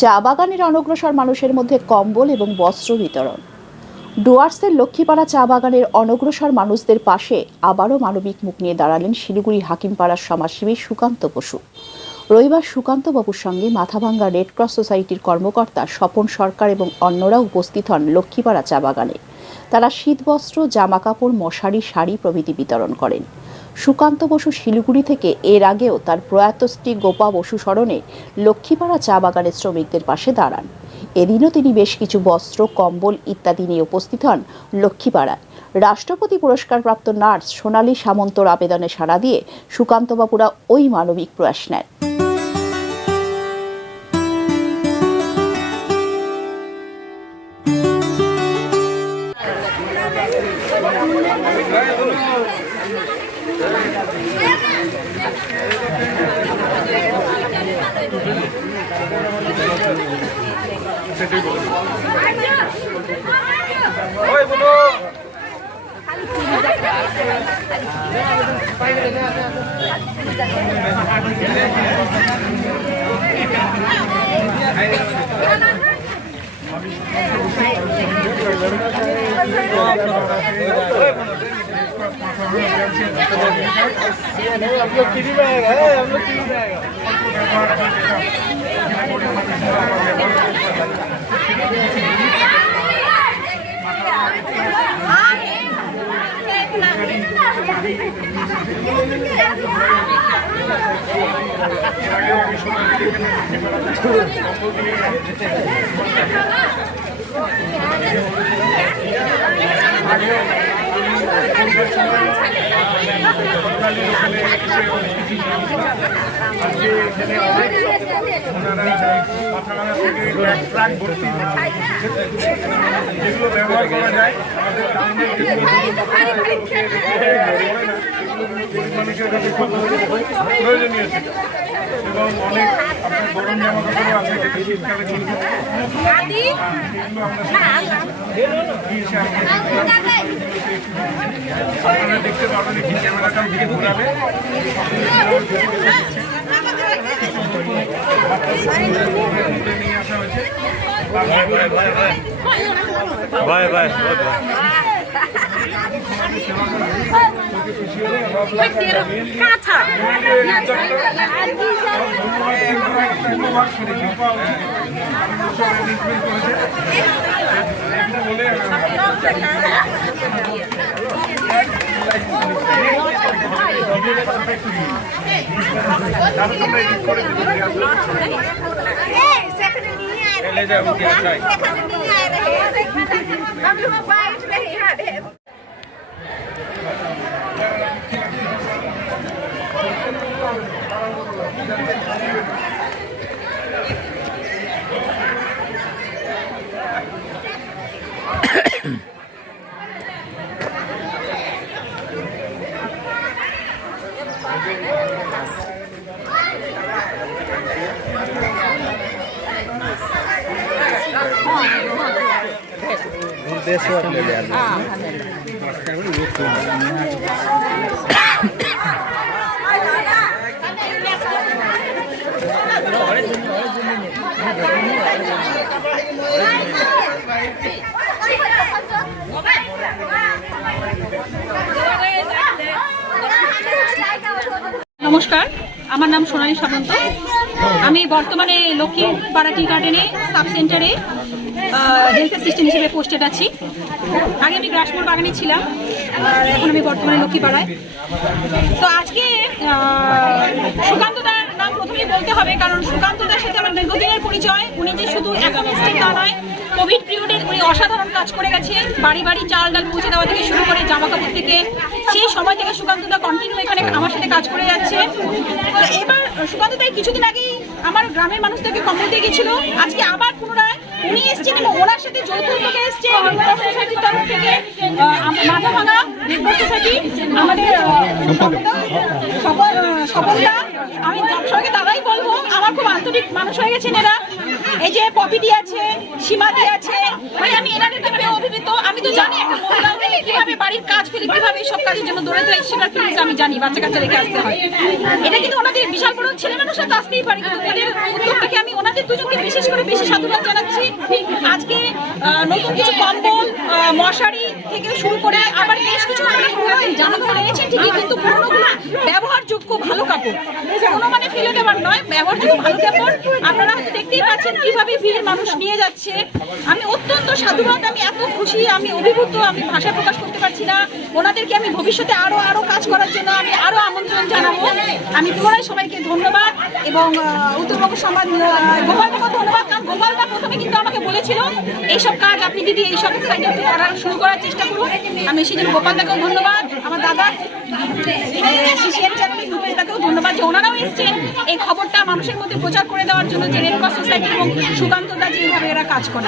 চা বাগানের অনগ্রসর মানুষের মধ্যে কম্বল এবং বস্ত্র বিতরণ। ডুয়ার্সের লক্ষ্মীপাড়া চা বাগানের অনগ্রসর মানুষদের পাশে আবারও মানবিক মুখ নিয়ে দাঁড়ালেন শিলিগুড়ি হাকিমপাড়ার সমাজসেবী সুকান্ত বসু। রবিবার সুকান্ত বাবুর সঙ্গে মাথাভাঙ্গা রেড ক্রস সোসাইটির কর্মকর্তা স্বপন সরকার এবং অন্যরা উপস্থিত হন লক্ষ্মীপাড়া চা বাগানে। তারা শীতবস্ত্র, জামাকাপড়, মশারি, শাড়ি প্রভৃতি বিতরণ করেন। সুকান্ত বসু শিলিগুড়ি থেকে এর আগেও তার প্রয়াত স্ত্রী গোপা বসু স্মরণে লক্ষ্মীপাড়া চা বাগানের শ্রমিকদের পাশে দাঁড়ান। এদিনও তিনি বেশ কিছু বস্ত্র, কম্বল ইত্যাদি নিয়ে উপস্থিত হন লক্ষ্মীপাড়ায়। রাষ্ট্রপতি পুরস্কারপ্রাপ্ত নার্স সোনালী সামন্তর আবেদনে সাড়া দিয়ে সুকান্তবাবুরা ওই মানবিক প্রয়াস নেন। প্রয়োজনীয় এবং অনেক আপনার গরম জামা কাপড় আছে যেটা শীতকালে চলবে। আপনারা দেখতে পাবেন কি ক্যামেরাটা দিকে ঘুরাবে। নিয়ে আসা হয়েছে ভাই ভাই নমস্কার, আমার নাম সোনালী সামন্ত। আমি বর্তমানে লক্ষ্মীপাড়া টি গার্ডেনে সাব সেন্টারে হেলথ অ্যাসিস্ট্যান্ট হিসেবে পোস্টেড আছি। আগে আমি গ্রাসমোড় বাগানে ছিলাম, আর এখন আমি বর্তমানে লক্ষ্মীপাড়ায়। তো আজকে সুকান্তদার নাম প্রথমেই বলতে হবে, কারণ সুকান্তদার সাথে আমার দীর্ঘদিনের পরিচয়। উনি যে শুধু অ্যাকাউন্টসিস্ট তা নয়, কোভিড পিরিয়ডে উনি অসাধারণ কাজ করে গেছেন। বাড়ি বাড়ি চাল ডাল পৌঁছে দেওয়া থেকে শুরু করে জামা কাপড় থেকে, সেই সময় থেকে সুকান্তদা কন্টিনিউ এখানে আমার সাথে কাজ করে যাচ্ছে। তো এবার সুকান্তদাই কিছুদিন আগেই আমার গ্রামের মানুষদেরকে কম্বল দিয়ে গেছিল। আজকে আবার পুনরায় উনি এসছেন এবং ওনার সাথে যৌথ উদ্যোগে এসছে সোসাইটির তরফ থেকে মাথাভাঙা রেড ক্রস সোসাইটি, আমাদের সফলতা। আমি সবাইকে দাদাই বলবো, আমার খুব আন্তরিক মানুষ হয়ে গেছেন এরা। এই যে পপিডি আছে, সীমাদি আছে, মানে আমি এনাদেরকে পেয়ে অভিভূত। আমি তো জানি একটা মহিলা হয়ে কিভাবে বাড়ির কাজ ফেলে কিভাবে সব কাজের জন্য দৌড়াতে হয়, সেটার ফিলিংস আমি জানি। বাচ্চা কাচ্চা রেখে আসতে হয়, এটা কিন্তু ওনাদের বিশাল বড় ছেলে মানুষরা তো আসতেই পারে, কিন্তু ওদের উদ্যোগটাকে আমি ওনাদের দুজনকে বিশেষ করে বেশি সাধুবাদ জানাচ্ছি। আজকে নতুন কিছু কম্বল, মশারি থেকে শুরু করে আবার বেশ কিছু জামা কাপড় এনেছেন ঠিকই, কিন্তু পুরোনোগুলো ব্যবহারযোগ্য ভালো কাপড়, কোনো মানে ফেলে দেওয়ার নয়, ব্যবহারযোগ্য ভালো কাপড়। আপনারা দেখতেই পাচ্ছেন কিভাবে ভিড় মানুষ নিয়ে যাচ্ছে। আমি অত্যন্ত সাধুবাদ, আমি এত খুশি, আমি অভিভূত, আমি ভাষা প্রকাশ করতে পারছি না। ওনাদেরকে আমি ভবিষ্যতে আরো কাজ করার জন্য আমি আরো আমন্ত্রণ জানাবো। আমি পুনরায় সবাইকে ধন্যবাদ এবং উত্তরবঙ্গ সমাজ গোপালকে ধন্যবাদ, কারণ গোপালদা প্রথমে কিন্তু আমাকে বলেছিল এইসব কাজ আপনি যদি এইসব সাইডে শুরু করার চেষ্টা করুন। আমি সেই জন্য গোপালদাকেও ধন্যবাদ, আমার দাদা সিসিএন চ্যানেলের রূপেশদাকেও ধন্যবাদ যে ওনারাও এসছেন এই খবরটা মানুষের মধ্যে প্রচার করে দেওয়ার জন্য, যে রেড ক্রস সোসাইটি এবং সুকান্তদা যেভাবে এরা কাজ করে।